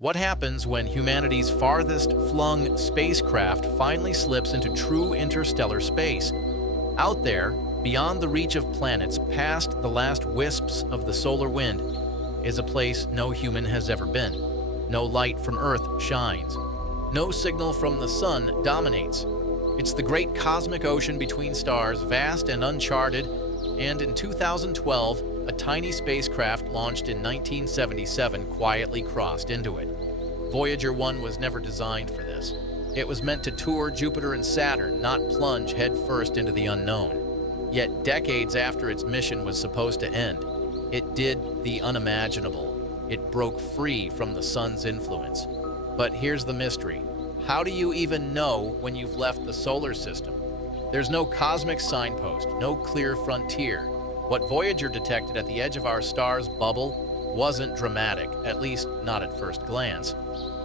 What happens when humanity's farthest flung spacecraft finally slips into true interstellar space? Out there, beyond the reach of planets, past the last wisps of the solar wind, is a place no human has ever been. No light from Earth shines. No signal from the sun dominates. It's the great cosmic ocean between stars, vast and uncharted, and in 2012, a tiny spacecraft launched in 1977 quietly crossed into it. Voyager 1 was never designed for this. It was meant to tour Jupiter and Saturn, not plunge headfirst into the unknown. Yet decades after its mission was supposed to end, it did the unimaginable. It broke free from the sun's influence. But here's the mystery. How do you even know when you've left the solar system? There's no cosmic signpost, no clear frontier. What Voyager detected at the edge of our star's bubble wasn't dramatic, at least not at first glance.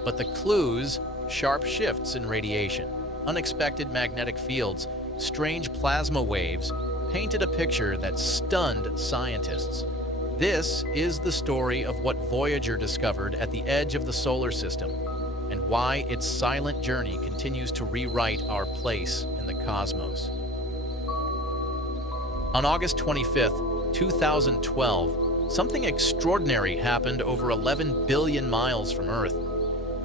But the clues, sharp shifts in radiation, unexpected magnetic fields, strange plasma waves, painted a picture that stunned scientists. This is the story of what Voyager discovered at the edge of the solar system, and why its silent journey continues to rewrite our place in the cosmos. On August 25th, 2012, something extraordinary happened over 11 billion miles from Earth.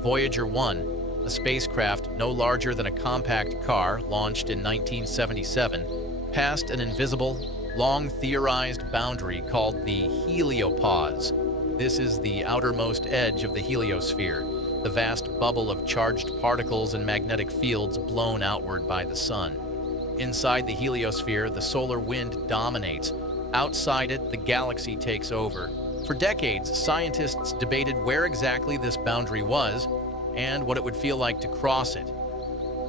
Voyager 1, a spacecraft no larger than a compact car launched in 1977, passed an invisible, long-theorized boundary called the heliopause. This is the outermost edge of the heliosphere, the vast bubble of charged particles and magnetic fields blown outward by the sun. Inside the heliosphere, the solar wind dominates. Outside it, the galaxy takes over. For decades, scientists debated where exactly this boundary was and what it would feel like to cross it.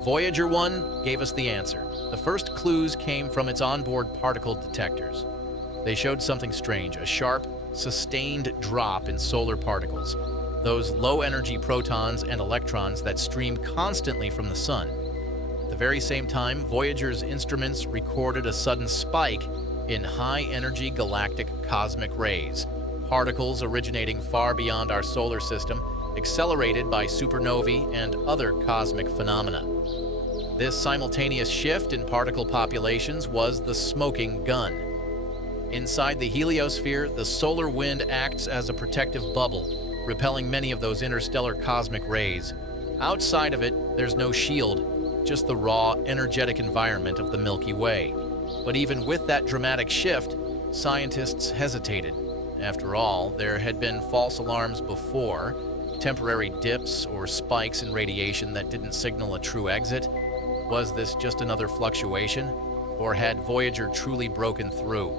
Voyager 1 gave us the answer. The first clues came from its onboard particle detectors. They showed something strange, a sharp, sustained drop in solar particles, those low-energy protons and electrons that stream constantly from the sun. At the very same time, Voyager's instruments recorded a sudden spike in high-energy galactic cosmic rays, particles originating far beyond our solar system, accelerated by supernovae and other cosmic phenomena. This simultaneous shift in particle populations was the smoking gun. Inside the heliosphere, the solar wind acts as a protective bubble, repelling many of those interstellar cosmic rays. Outside of it, there's no shield, just the raw, energetic environment of the Milky Way. But even with that dramatic shift, scientists hesitated. After all, there had been false alarms before, temporary dips or spikes in radiation that didn't signal a true exit. Was this just another fluctuation, or had Voyager truly broken through?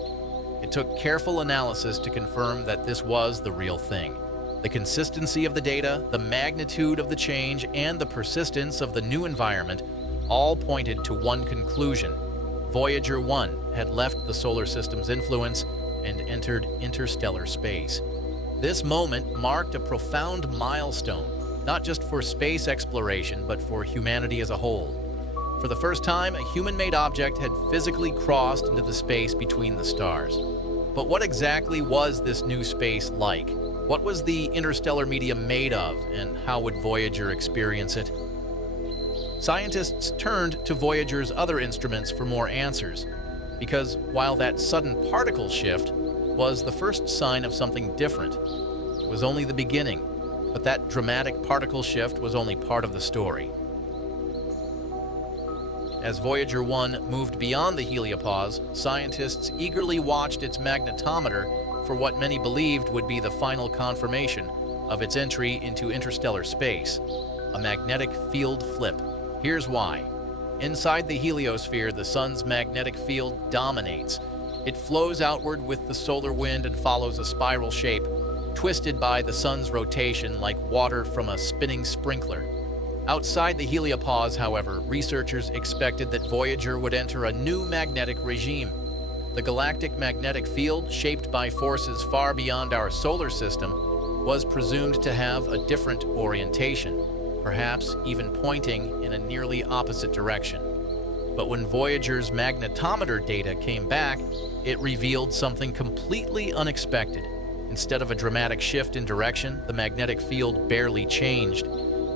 It took careful analysis to confirm that this was the real thing. The consistency of the data, the magnitude of the change, and the persistence of the new environment all pointed to one conclusion. Voyager 1 had left the solar system's influence and entered interstellar space. This moment marked a profound milestone, not just for space exploration, but for humanity as a whole. For the first time, a human-made object had physically crossed into the space between the stars. But what exactly was this new space like? What was the interstellar medium made of, and how would Voyager experience it? Scientists turned to Voyager's other instruments for more answers, because while that sudden particle shift was the first sign of something different, it was only the beginning, but that dramatic particle shift was only part of the story. As Voyager 1 moved beyond the heliopause, scientists eagerly watched its magnetometer for what many believed would be the final confirmation of its entry into interstellar space, a magnetic field flip. Here's why. Inside the heliosphere, the sun's magnetic field dominates. It flows outward with the solar wind and follows a spiral shape, twisted by the sun's rotation like water from a spinning sprinkler. Outside the heliopause, however, researchers expected that Voyager would enter a new magnetic regime. The galactic magnetic field, shaped by forces far beyond our solar system, was presumed to have a different orientation, perhaps even pointing in a nearly opposite direction. But when Voyager's magnetometer data came back, it revealed something completely unexpected. Instead of a dramatic shift in direction, the magnetic field barely changed.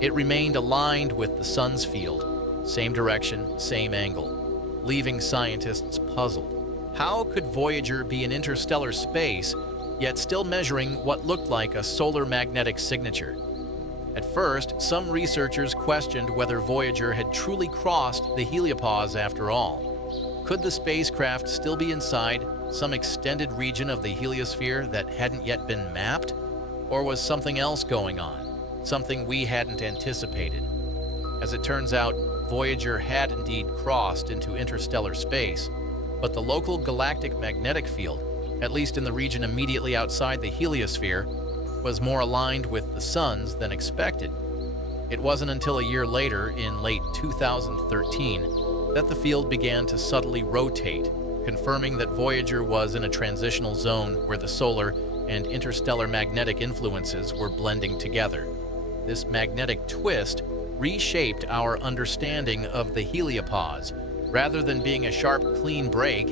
It remained aligned with the sun's field, same direction, same angle, leaving scientists puzzled. How could Voyager be in interstellar space, yet still measuring what looked like a solar magnetic signature? At first, some researchers questioned whether Voyager had truly crossed the heliopause after all. Could the spacecraft still be inside some extended region of the heliosphere that hadn't yet been mapped? Or was something else going on, something we hadn't anticipated? As it turns out, Voyager had indeed crossed into interstellar space, but the local galactic magnetic field, at least in the region immediately outside the heliosphere, was more aligned with the sun's than expected. It wasn't until a year later, in late 2013, that the field began to subtly rotate, confirming that Voyager was in a transitional zone where the solar and interstellar magnetic influences were blending together. This magnetic twist reshaped our understanding of the heliopause. Rather than being a sharp, clean break,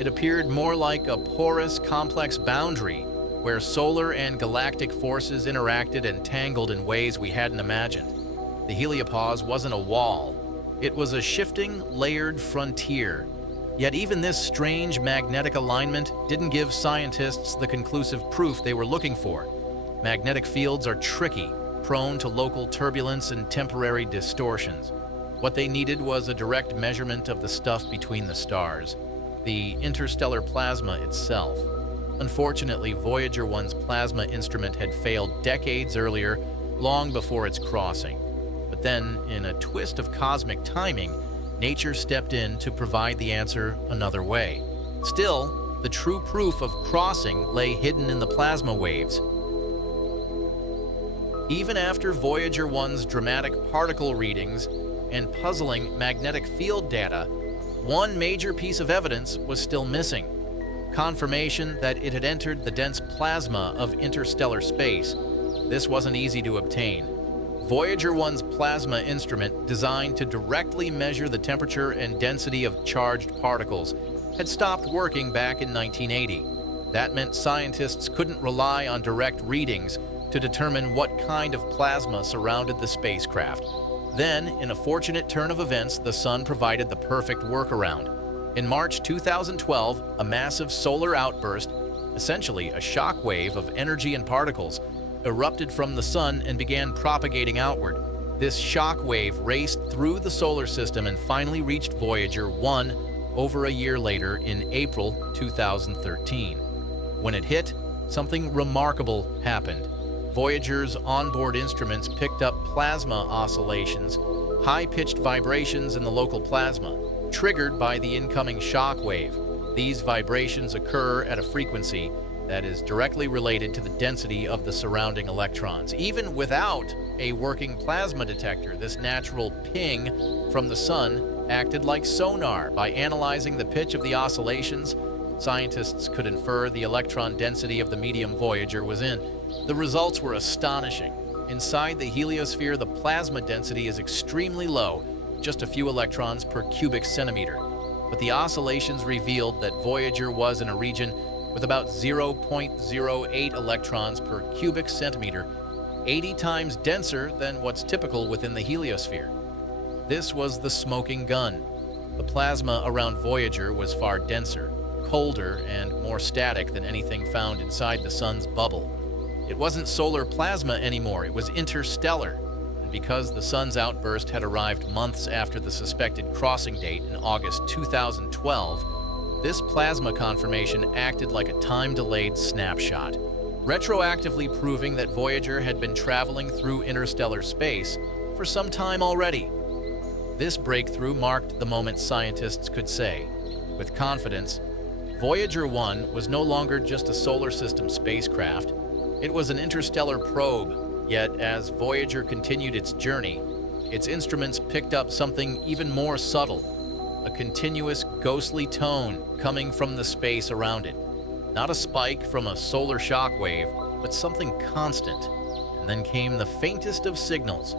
it appeared more like a porous, complex boundary where solar and galactic forces interacted and tangled in ways we hadn't imagined. The heliopause wasn't a wall. It was a shifting, layered frontier. Yet even this strange magnetic alignment didn't give scientists the conclusive proof they were looking for. Magnetic fields are tricky, prone to local turbulence and temporary distortions. What they needed was a direct measurement of the stuff between the stars, the interstellar plasma itself. Unfortunately, Voyager 1's plasma instrument had failed decades earlier, long before its crossing. But then, in a twist of cosmic timing, nature stepped in to provide the answer another way. Still, the true proof of crossing lay hidden in the plasma waves. Even after Voyager 1's dramatic particle readings and puzzling magnetic field data, one major piece of evidence was still missing: confirmation that it had entered the dense plasma of interstellar space. This wasn't easy to obtain. Voyager 1's plasma instrument, designed to directly measure the temperature and density of charged particles, had stopped working back in 1980. That meant scientists couldn't rely on direct readings to determine what kind of plasma surrounded the spacecraft. Then, in a fortunate turn of events, the sun provided the perfect workaround. In March 2012, a massive solar outburst, essentially a shock wave of energy and particles, erupted from the sun and began propagating outward. This shock wave raced through the solar system and finally reached Voyager 1 over a year later in April 2013. When it hit, something remarkable happened. Voyager's onboard instruments picked up plasma oscillations, high-pitched vibrations in the local plasma, triggered by the incoming shock wave. These vibrations occur at a frequency that is directly related to the density of the surrounding electrons. Even without a working plasma detector, this natural ping from the sun acted like sonar. By analyzing the pitch of the oscillations, scientists could infer the electron density of the medium Voyager was in. The results were astonishing. Inside the heliosphere, the plasma density is extremely low, just a few electrons per cubic centimeter. But the oscillations revealed that Voyager was in a region with about 0.08 electrons per cubic centimeter, 80 times denser than what's typical within the heliosphere. This was the smoking gun. The plasma around Voyager was far denser, colder, and more static than anything found inside the sun's bubble. It wasn't solar plasma anymore, it was interstellar. And because the sun's outburst had arrived months after the suspected crossing date in August 2012, this plasma confirmation acted like a time-delayed snapshot, retroactively proving that Voyager had been traveling through interstellar space for some time already. This breakthrough marked the moment scientists could say, with confidence, Voyager 1 was no longer just a solar system spacecraft. It was an interstellar probe. Yet, as Voyager continued its journey, its instruments picked up something even more subtle, a continuous, ghostly tone coming from the space around it. Not a spike from a solar shock wave, but something constant. And then came the faintest of signals.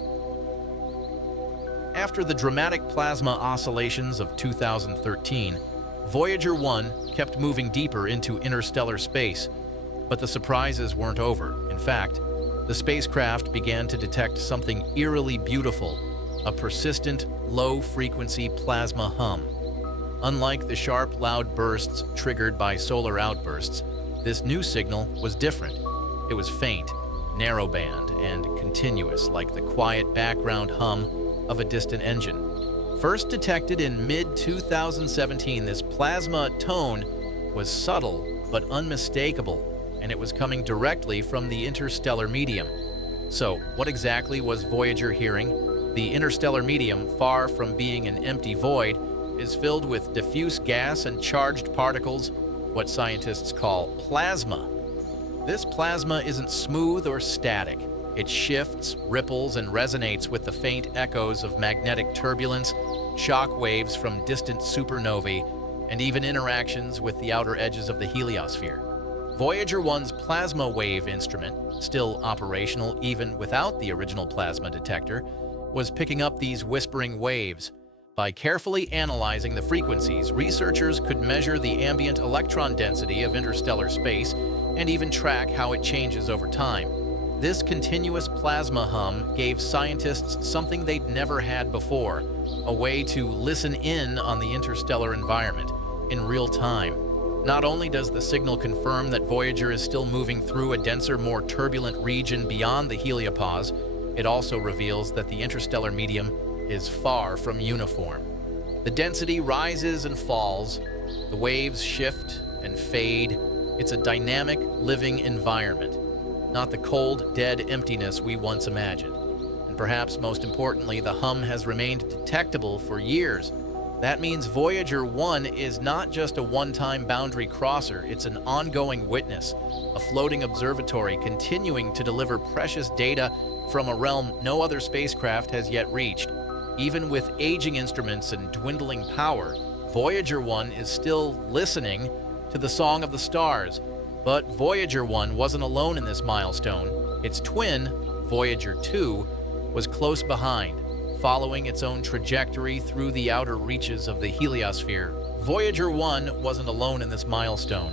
After the dramatic plasma oscillations of 2013, Voyager 1 kept moving deeper into interstellar space. But the surprises weren't over. In fact, the spacecraft began to detect something eerily beautiful, a persistent, low-frequency plasma hum. Unlike the sharp, loud bursts triggered by solar outbursts, this new signal was different. It was faint, narrowband, and continuous, like the quiet background hum of a distant engine. First detected in mid-2017, this plasma tone was subtle but unmistakable, and it was coming directly from the interstellar medium. So, what exactly was Voyager hearing? The interstellar medium, far from being an empty void, is filled with diffuse gas and charged particles, what scientists call plasma. This plasma isn't smooth or static. It shifts, ripples, and resonates with the faint echoes of magnetic turbulence, shock waves from distant supernovae, and even interactions with the outer edges of the heliosphere. Voyager 1's plasma wave instrument, still operational even without the original plasma detector, was picking up these whispering waves. By carefully analyzing the frequencies, researchers could measure the ambient electron density of interstellar space and even track how it changes over time. This continuous plasma hum gave scientists something they'd never had before, a way to listen in on the interstellar environment in real time. Not only does the signal confirm that Voyager is still moving through a denser, more turbulent region beyond the heliopause, it also reveals that the interstellar medium is far from uniform. The density rises and falls, the waves shift and fade. It's a dynamic, living environment, not the cold, dead emptiness we once imagined. And perhaps most importantly, the hum has remained detectable for years. That means Voyager 1 is not just a one-time boundary crosser, it's an ongoing witness, a floating observatory continuing to deliver precious data from a realm no other spacecraft has yet reached. Even with aging instruments and dwindling power, Voyager 1 is still listening to the song of the stars. But Voyager 1 wasn't alone in this milestone. Its twin, Voyager 2, was close behind, following its own trajectory through the outer reaches of the heliosphere. Voyager 1 wasn't alone in this milestone.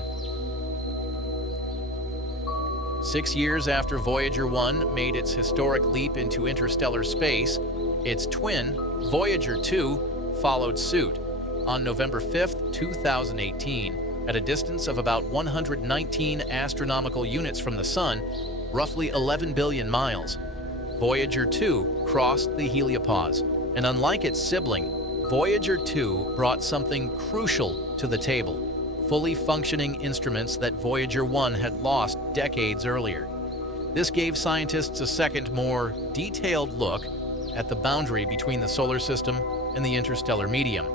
6 years after Voyager 1 made its historic leap into interstellar space, its twin, Voyager 2, followed suit. On November 5, 2018, at a distance of about 119 astronomical units from the Sun, roughly 11 billion miles, Voyager 2 crossed the heliopause, and unlike its sibling, Voyager 2 brought something crucial to the table: fully functioning instruments that Voyager 1 had lost decades earlier. This gave scientists a second, more detailed look at the boundary between the solar system and the interstellar medium.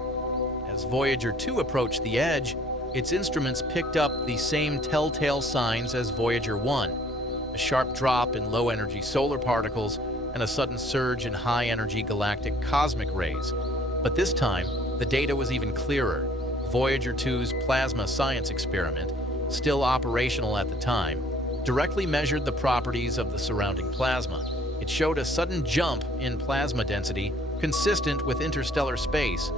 As Voyager 2 approached the edge, its instruments picked up the same telltale signs as Voyager 1. A sharp drop in low-energy solar particles, and a sudden surge in high-energy galactic cosmic rays. But this time, the data was even clearer. Voyager 2's plasma science experiment, still operational at the time, directly measured the properties of the surrounding plasma. It showed a sudden jump in plasma density consistent with interstellar space.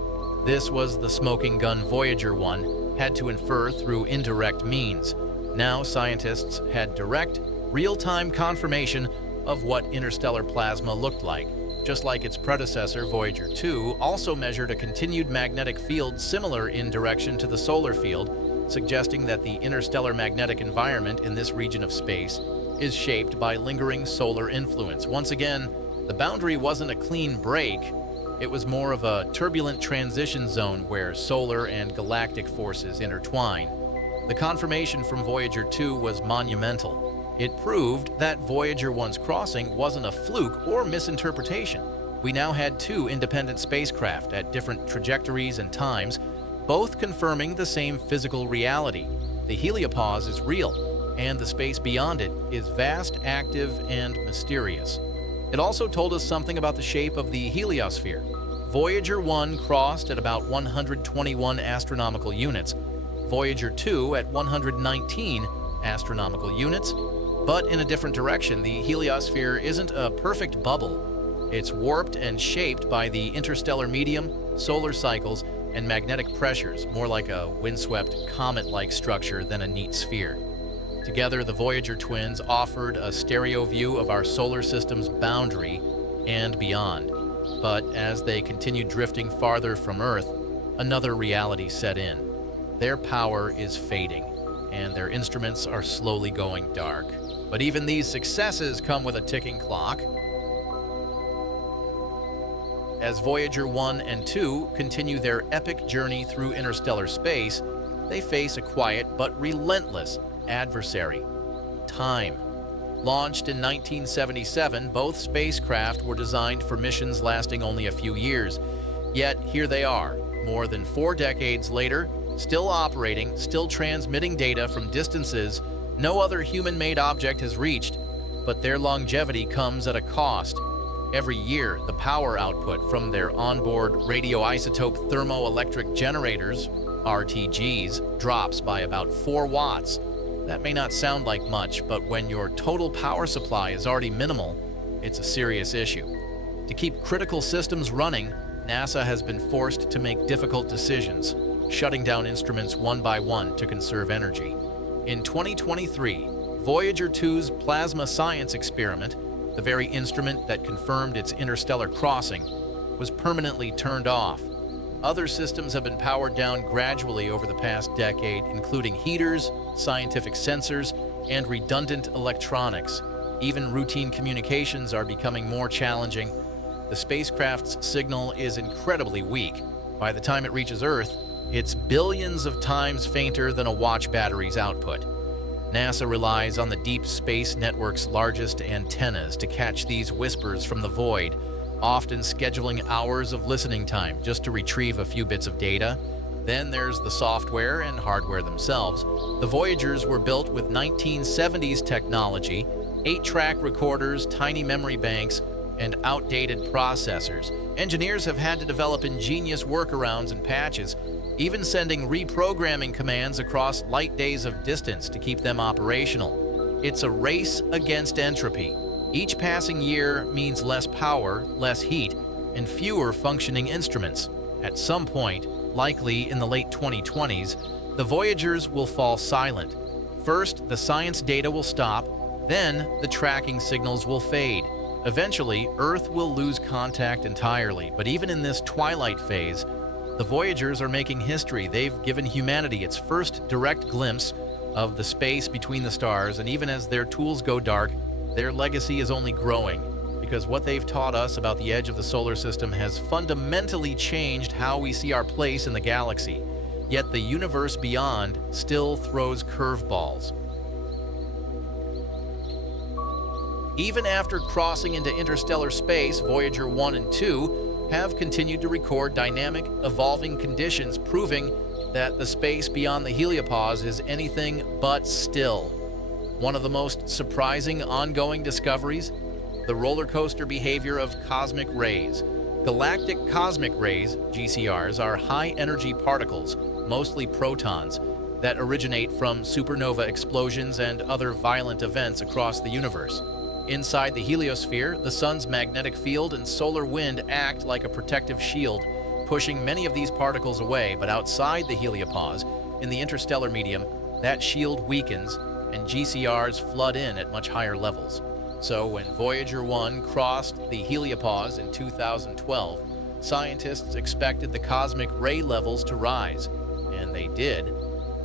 This was the smoking gun Voyager 1 had to infer through indirect means. Now scientists had direct, real-time confirmation of what interstellar plasma looked like. Just like its predecessor, Voyager 2 also measured a continued magnetic field similar in direction to the solar field, suggesting that the interstellar magnetic environment in this region of space is shaped by lingering solar influence. Once again, the boundary wasn't a clean break. It was more of a turbulent transition zone where solar and galactic forces intertwine. The confirmation from Voyager 2 was monumental. It proved that Voyager 1's crossing wasn't a fluke or misinterpretation. We now had two independent spacecraft at different trajectories and times, both confirming the same physical reality. The heliopause is real, and the space beyond it is vast, active, and mysterious. It also told us something about the shape of the heliosphere. Voyager 1 crossed at about 121 astronomical units, Voyager 2 at 119 astronomical units, but in a different direction. The heliosphere isn't a perfect bubble. It's warped and shaped by the interstellar medium, solar cycles, and magnetic pressures, more like a windswept, comet-like structure than a neat sphere. Together, the Voyager twins offered a stereo view of our solar system's boundary and beyond. But as they continued drifting farther from Earth, another reality set in. Their power is fading, and their instruments are slowly going dark. But even these successes come with a ticking clock. As Voyager 1 and 2 continue their epic journey through interstellar space, they face a quiet but relentless adversary: time. Launched in 1977, both spacecraft were designed for missions lasting only a few years. Yet here they are, more than 4 decades later, still operating, still transmitting data from distances no other human-made object has reached. But their longevity comes at a cost. Every year, the power output from their onboard radioisotope thermoelectric generators, RTGs, drops by about 4 watts. That may not sound like much, but when your total power supply is already minimal, it's a serious issue. To keep critical systems running, NASA has been forced to make difficult decisions, shutting down instruments one by one to conserve energy. In 2023, Voyager 2's plasma science experiment, the very instrument that confirmed its interstellar crossing, was permanently turned off. Other systems have been powered down gradually over the past decade, including heaters, scientific sensors, and redundant electronics. Even routine communications are becoming more challenging. The spacecraft's signal is incredibly weak. By the time it reaches Earth, it's billions of times fainter than a watch battery's output. NASA relies on the Deep Space Network's largest antennas to catch these whispers from the void, often scheduling hours of listening time just to retrieve a few bits of data. Then there's the software and hardware themselves. The Voyagers were built with 1970s technology, 8-track recorders, tiny memory banks, and outdated processors. Engineers have had to develop ingenious workarounds and patches, even sending reprogramming commands across light days of distance to keep them operational. It's a race against entropy. Each passing year means less power, less heat, and fewer functioning instruments. At some point, likely in the late 2020s, the Voyagers will fall silent. First, the science data will stop, then the tracking signals will fade. Eventually, Earth will lose contact entirely, but even in this twilight phase, the Voyagers are making history. They've given humanity its first direct glimpse of the space between the stars, and even as their tools go dark, their legacy is only growing, because what they've taught us about the edge of the solar system has fundamentally changed how we see our place in the galaxy. Yet the universe beyond still throws curveballs. Even after crossing into interstellar space, Voyager 1 and 2 have continued to record dynamic, evolving conditions, proving that the space beyond the heliopause is anything but still. One of the most surprising ongoing discoveries: the roller coaster behavior of cosmic rays. Galactic cosmic rays, GCRs, are high-energy particles, mostly protons, that originate from supernova explosions and other violent events across the universe. Inside the heliosphere, the sun's magnetic field and solar wind act like a protective shield, pushing many of these particles away. But outside the heliopause, in the interstellar medium, that shield weakens and GCRs flood in at much higher levels. So when Voyager 1 crossed the heliopause in 2012, scientists expected the cosmic ray levels to rise, and they did.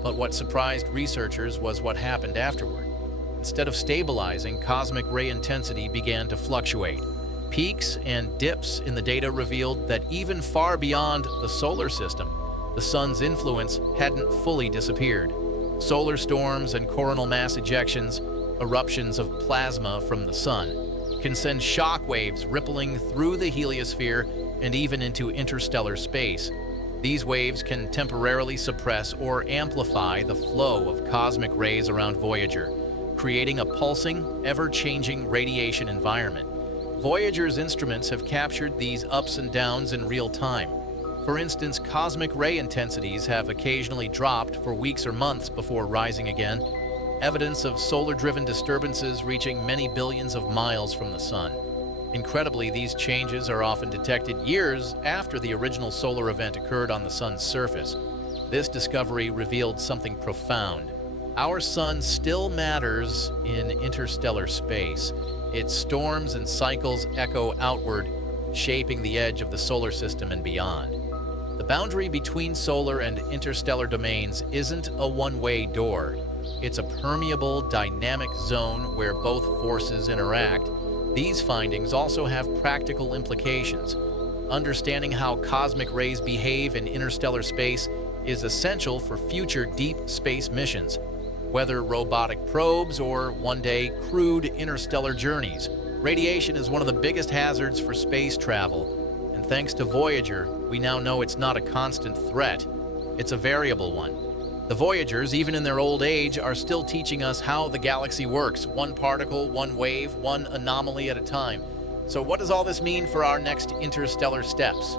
But what surprised researchers was what happened afterward. Instead of stabilizing, cosmic ray intensity began to fluctuate. Peaks and dips in the data revealed that even far beyond the solar system, the sun's influence hadn't fully disappeared. Solar storms and coronal mass ejections, eruptions of plasma from the sun, can send shock waves rippling through the heliosphere and even into interstellar space. These waves can temporarily suppress or amplify the flow of cosmic rays around Voyager, creating a pulsing, ever-changing radiation environment. Voyager's instruments have captured these ups and downs in real time. For instance, cosmic ray intensities have occasionally dropped for weeks or months before rising again, evidence of solar-driven disturbances reaching many billions of miles from the sun. Incredibly, these changes are often detected years after the original solar event occurred on the sun's surface. This discovery revealed something profound. Our sun still matters in interstellar space. Its storms and cycles echo outward, shaping the edge of the solar system and beyond. The boundary between solar and interstellar domains isn't a one-way door. It's a permeable, dynamic zone where both forces interact. These findings also have practical implications. Understanding how cosmic rays behave in interstellar space is essential for future deep space missions, whether robotic probes or one day crewed interstellar journeys. Radiation is one of the biggest hazards for space travel, and thanks to Voyager, we now know it's not a constant threat. It's a variable one. The Voyagers, even in their old age, are still teaching us how the galaxy works, one particle, one wave, one anomaly at a time. So what does all this mean for our next interstellar steps?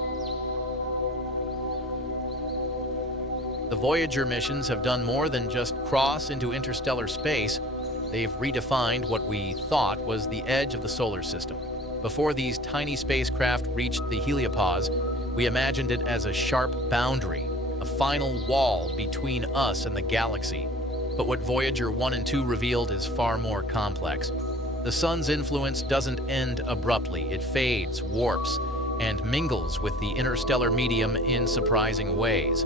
The Voyager missions have done more than just cross into interstellar space. They've redefined what we thought was the edge of the solar system. Before these tiny spacecraft reached the heliopause, we imagined it as a sharp boundary, a final wall between us and the galaxy. But what Voyager 1 and 2 revealed is far more complex. The sun's influence doesn't end abruptly. It fades, warps, and mingles with the interstellar medium in surprising ways.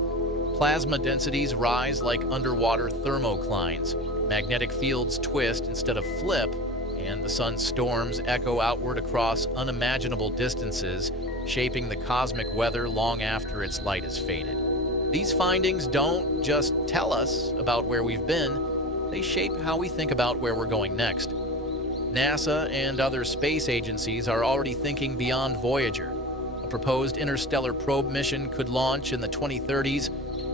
Plasma densities rise like underwater thermoclines. Magnetic fields twist instead of flip, and the sun's storms echo outward across unimaginable distances, shaping the cosmic weather long after its light has faded. These findings don't just tell us about where we've been, they shape how we think about where we're going next. NASA and other space agencies are already thinking beyond Voyager. A proposed interstellar probe mission could launch in the 2030s,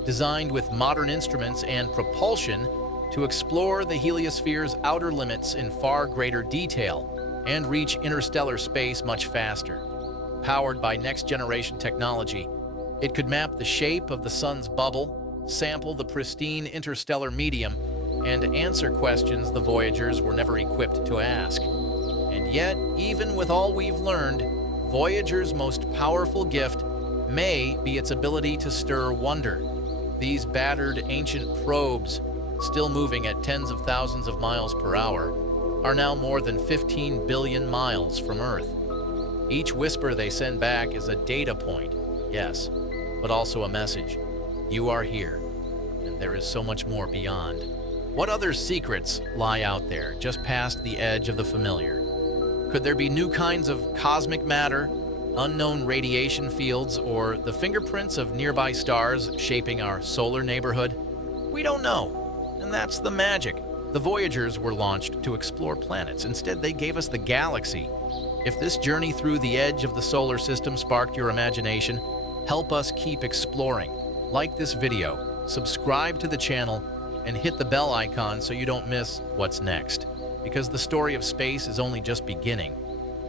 designed with modern instruments and propulsion to explore the heliosphere's outer limits in far greater detail and reach interstellar space much faster. Powered by next-generation technology, it could map the shape of the sun's bubble, sample the pristine interstellar medium, and answer questions the Voyagers were never equipped to ask. And yet, even with all we've learned, Voyager's most powerful gift may be its ability to stir wonder. These battered ancient probes, still moving at tens of thousands of miles per hour, are now more than 15 billion miles from Earth. Each whisper they send back is a data point, yes, but also a message. You are here, and there is so much more beyond. What other secrets lie out there, just past the edge of the familiar? Could there be new kinds of cosmic matter, unknown radiation fields, or the fingerprints of nearby stars shaping our solar neighborhood? We don't know, and that's the magic. The Voyagers were launched to explore planets. Instead, they gave us the galaxy. If this journey through the edge of the solar system sparked your imagination, help us keep exploring. Like this video, subscribe to the channel, and hit the bell icon so you don't miss what's next. Because the story of space is only just beginning,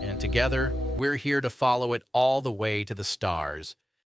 and together, we're here to follow it all the way to the stars.